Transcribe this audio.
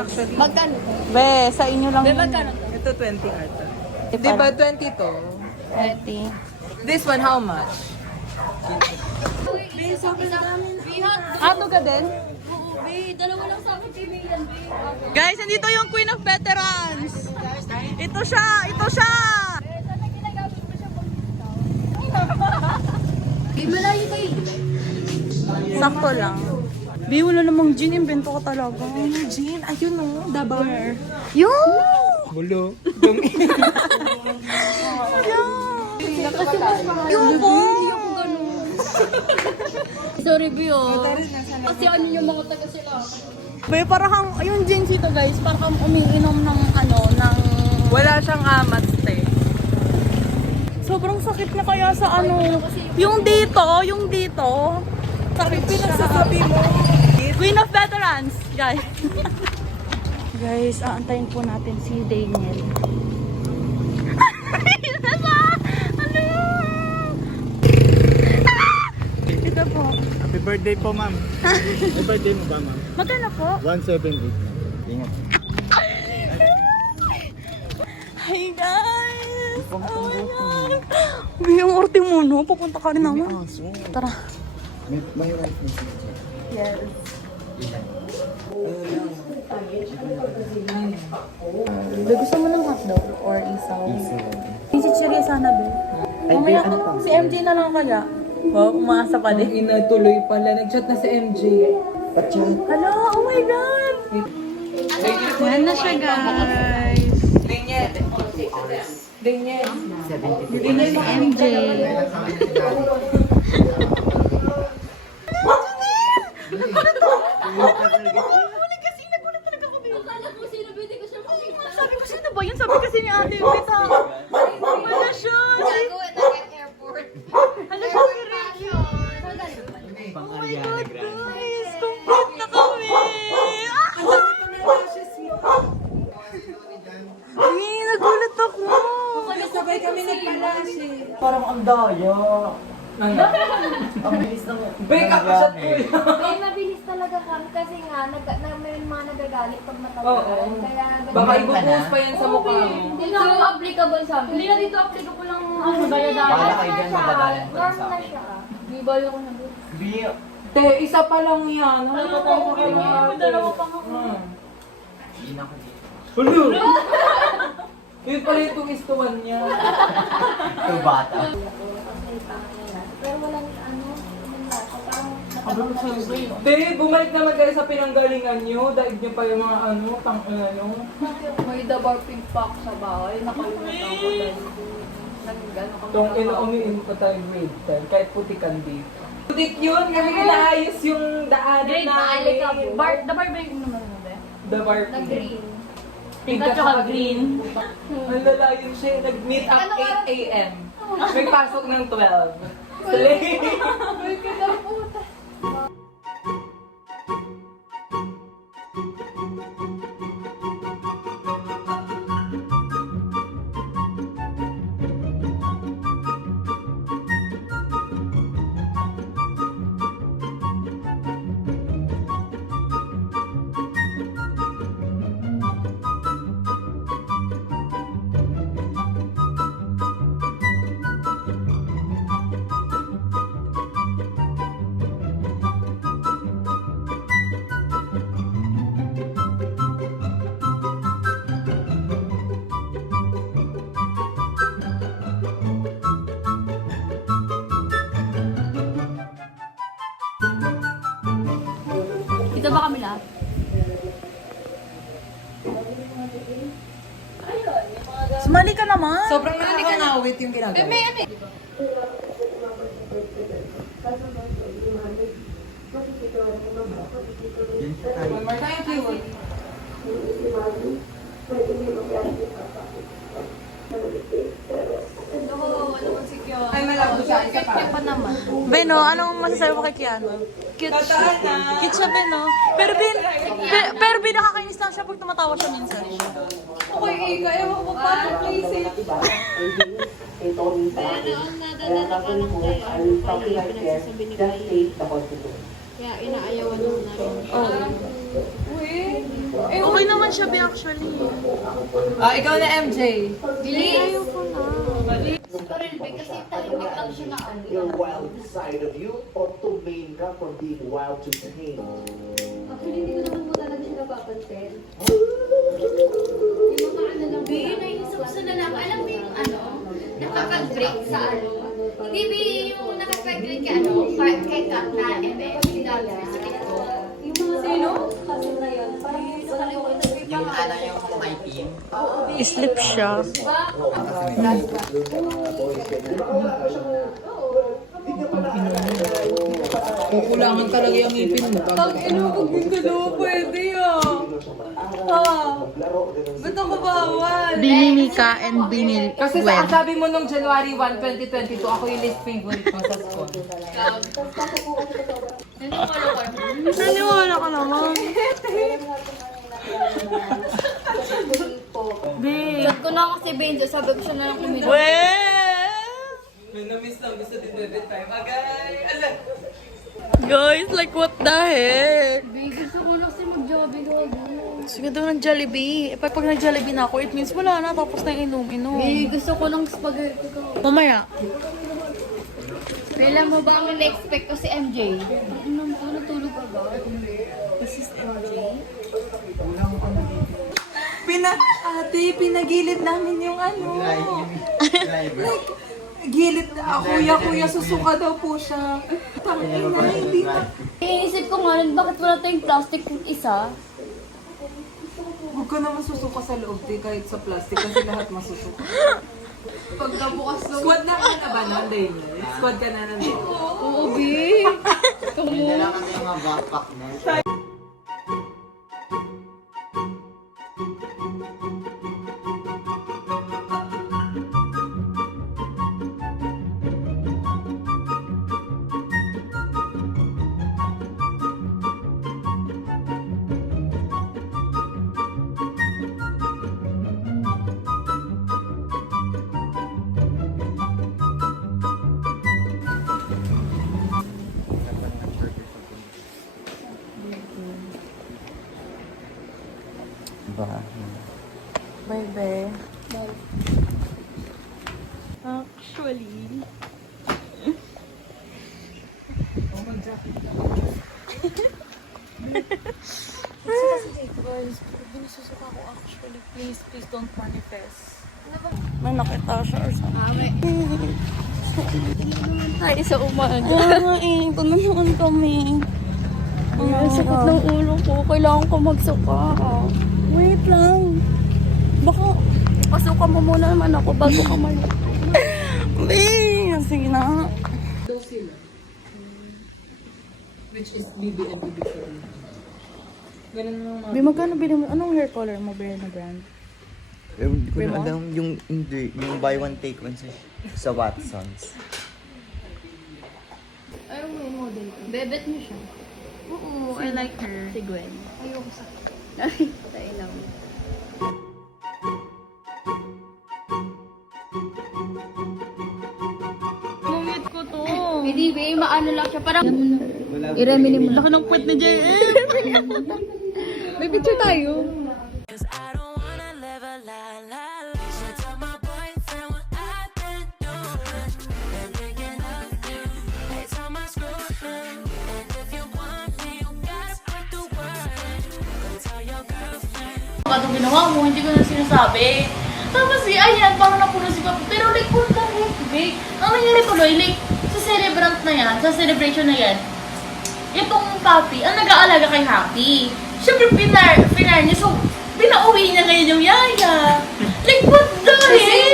actually. Magkano? Be, sa inyo lang Be, yun. magkano? Ito 20 ata. Di Di ba ba? 20 to? 30. This one, how much? Ato ka din? Oo, be. Dalawa lang sa akin, baby yan, be. Guys, nandito yung Queen of Veterans. Ito siya! Ito siya! Sana ginagamit mo siya pag Be, malayo kayo. Sakto lang. Bi, wala namang gin. Invento ka talaga. Gin? Ayun o. Dabaw. Yung! Bulo. Kasi mas mahal. Yung po! Yung ganun. Sorry, be, oh. Kasi ano yung mga taga sila. Be, parang yung gin dito guys, parang umiinom ng ng... Wala siyang amat, te. Sobrang sakit na kaya sa yung dito. Sakit Pinagsasabi mo. Queen of Veterans, guys. Guys, aantayin po natin si Daniel. Ito po. Happy birthday po, ma'am. Happy birthday mo ba, ma'am? Magkano po? 178. Ingat. Hi guys! Oh my God! Biyang orte mo, no? Pupunta ka rin naman. Tara. May right na siya. Yes. Be, gusto mo ng hotdog or isaw? Yung chichirya sana, be. Mamaya si MJ na lang kaya. Wow, umaasa pa din. Inatuloy pala. Nag-chat na si MJ. Hello! Oh my God! Yan na siya, guys. Daniel. Daniel. Dito na si MJ. Akala ko sino, be, di ko siya makita. Sabi ko, sino ba yun? Sabi kasi ni Ate Vita. Wala siya. Hala siya si Ricky. Oh my God, guys. Complete na kami. Ay, nagulat ako. Sabay kami nagpalash eh. Parang ang daya. Ano? Ang bilis ng... Be, kakasat ko yun. May mabilis talaga kami kasi nga, may mga nagagalit pag matawagan. Oo. Kaya, Baka ibubuhos pa yan sa mukha mo. hindi na ako applicable sa amin. Hindi na dito applicable ang bayad Wala kayo dyan, madadaan pa Normal sa na akin. siya. Di ba yung ano? Biyo. Te, isa pa lang yan. Ano pa tayo sa kanya? Dalawa pa nga. Hindi na ko dito. Hulo! Yun pala yung 2:1 niya. Ito bata. Pero walang ano, parang Te, bumalik naman kayo sa pinanggalingan nyo. Daig nyo pa yung mga tang-ina nyo. may dabar pink pack sa bahay. Nakalimutan ko dahil nag-ano kami. Tong ina umiin pa tayo grade 10, kahit putikan dito. Putik yun, kasi kinaayos yung daanan Grade na namin. alikabo. The bar ba yung naman mo ba? The bar Na green. Pink at saka green. Ang lalayon siya, nag-meet up Ano 8 a.m. May pasok ng 12. Slay! May kinaputa. Dito ba kami lahat? Sumali ka naman. Sobrang nakakangawit yung ginagawa. One more time, please. Ay, malabo siya. Isa pa. Pa naman. Beno, anong masasabi mo kay Kiano? Cute siya. Tataan na. Cute siya, Beno. Pero Ben, nakakainis lang siya pag tumatawa siya minsan. Okay, Ika. Ewan ko pa ito, please. Kaya inaayawan mo na rin. Okay naman. naman siya, be, actually. Ikaw na, MJ. Ayaw ko na. Tahimik kasi tahimik lang siya na ano. The wild side of you or to main ka from being wild to tame? Actually, hindi ko naman muna lang siya napapansin. Yung mga ano lang. Be, naisip sa lalaki. Alam mo yung ano, nakakag-break sa ano. Hindi, be, yung nakakag-break kay ano, kay Kat na MF, si Dali, sa TikTok. Sino? Kasi na yun. Parang yung sa kalimutan. Yung ano yung my team. Slip siya. Kukulangan talaga yung ngipin mo. Pag inubog yung dalawa, pwede ah. Ba't ako bawal? Bini Mika and Bini Kasi sa sabi mo nung January 1, 2022, ako yung least favorite mo sa school. Naniwala ka naman. Chat ko na kasi Benzo, sabi ko siya na lang uminom. May na-miss lang, gusto din bebe time. Agay! Alam! Guys, like what the heck? Baby, gusto ko na kasi mag-jobbing ako. Sige daw ng Jollibee. Pag nag-Jollibee na ako, it means wala na. Tapos na inom-inom. Gusto ko ng spaghetti ko. Mamaya. Kailan mo ba ang na-expect ko si MJ? Natulog ka ba? This is MJ. Ate, pinagilid namin yung ano. Gilid, kuya, susuka daw po siya. Tangin na, hindi na. Iisip ko nga rin, bakit wala tayong plastic kung isa? Huwag ka naman susuka sa loob, te, kahit sa plastic, kasi lahat masusuka. Pagkabukas ng... Squad na ka na ba na, Dale? Squad ka na nandito. Oo, B. Hindi na lang kasi yung mga backpack na. Bye, bye. Actually. Guys, binasusuka ako actually. Please don't manifest. May nakita siya or something. Ay, sa umaga. Ito na naman kami. Ang sakit ng ulo ko. Kailangan ko magsuka. Wait lang. Baka pasuka mo muna naman ako bago ka mag... Sige na. Daw sila. Which is BBM ibig sabihin. Ganun naman. Bi, magkano bilhin mo? Anong hair color mo na brand? Hindi ko na Raymond? alam yung buy one take one sa Watsons. Ayaw mo yung model ko. Bebet mo siya. Oo, I like her. Si Gwen. Ayoko sa... Tayo lang. Mumit ko to. Hindi, babe. Maano lang siya. Parang... I-remini mo lang. Laki ng puwet ni JM. May picture tayo. Anong ginawa mo? Hindi ko na sinasabi. Tapos ayan, parang napuno si Papi. Pero like, what the heck, babe? Ang nangyari tuloy, like, sa celebrant na yan, sa celebration na yan, itong Papi, ang nag-aalaga kay Happy. Siyempre, pinar niya. So, pinauwi niya ngayon yung yaya. Like, what the heck?